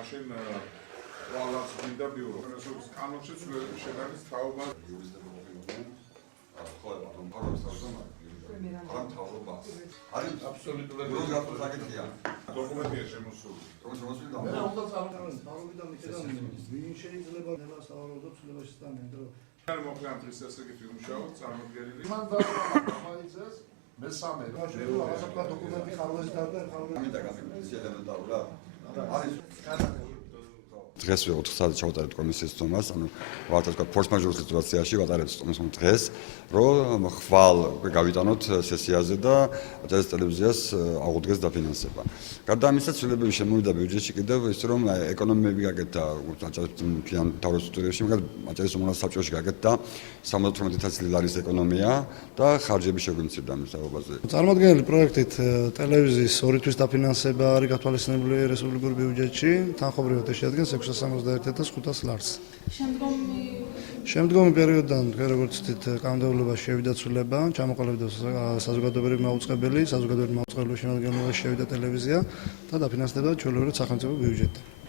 მაშინ ყველას მინდა ბიურო. რესურსის კანონში ცვლილების შეტანის თაობა იურისტები მოხიბლდნენ. ხო, ბატონ ფარავს თავზონა. ამ თავობას. არის აბსოლუტურად რეგულარული საკითხია. დოკუმენტია შემოსული. რომელიც მოსული და მე უნდა წარმოვიდგინოთ მითხრა ვინ შეიძლება ნებას ავარდო ცვლილებაში სტანდარტო. არ მოხდა ამ წესაკითხი უმუშაოთ წარმოდგენილი. მან დააწყო მესამე რა დოკუმენტი ხარვაზი და ამინდა გამიგზის ელემენტარულად. არის დღეს 4 საათი ჩავატარეთ კომისიის თომას, ანუ ვართ თქვა ფორს მაჟორ სიტუაციაში ვატარებთ თომას დღეს, რომ ხვალ გავიტანოთ სესიაზე და ტელევიზიას აღუდგეს დაფინანსება. გარდა ამისა, ცვლილებები შემოვიდა ბიუჯეტში კიდევ ის რომ ეკონომიები გაკეთდა მთლიან თავრობის სტრუქტურებში, მაგრამ აჭარის უმაღლეს საბჭოში გაკეთდა 78,000 ლარის ეკონომია და ხარჯები შეგვიმცირდა ამ საუბარზე. წარმოადგენელი პროექტით ტელევიზიის 2 თვის დაფინანსება არის გათვალისწინებული რესპუბლიკურ ბიუჯეტში, თანხმობრივად შეადგენს 661,500 ლარს. შემდგომი პერიოდიდან, როგორც ვთქვით, კანონმდებლობაში შევიდა ცვლილება, ჩამოყალიბდა საზოგადოებრივი მაუწყებელი, საზოგადოებრივი მაუწყებლობის შემადგენლობაში შევიდა ტელევიზია და დაფინანსდება ჩვეულებრივ სახელმწიფო ბიუჯეტი.